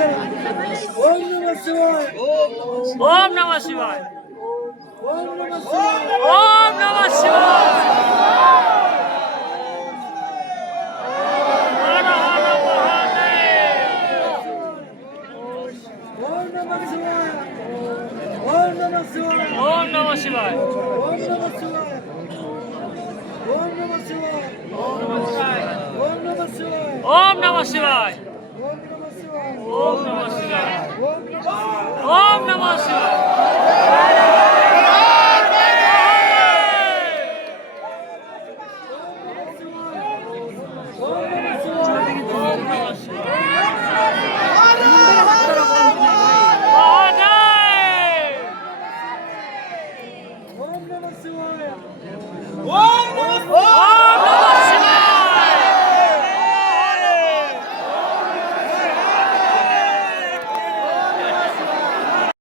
ओम नमः शिवाय ओम नमः शिवाय ओम नमः शिवाय ओम नमः शिवाय हर हर महादेव ओम नमः शिवाय ओम नमः शिवाय ओम नमः शिवाय ओम नमः शिवाय ओम नमः शिवाय ओम नमः शिवाय ओम नमः शिवाय ओम नमः शिवाय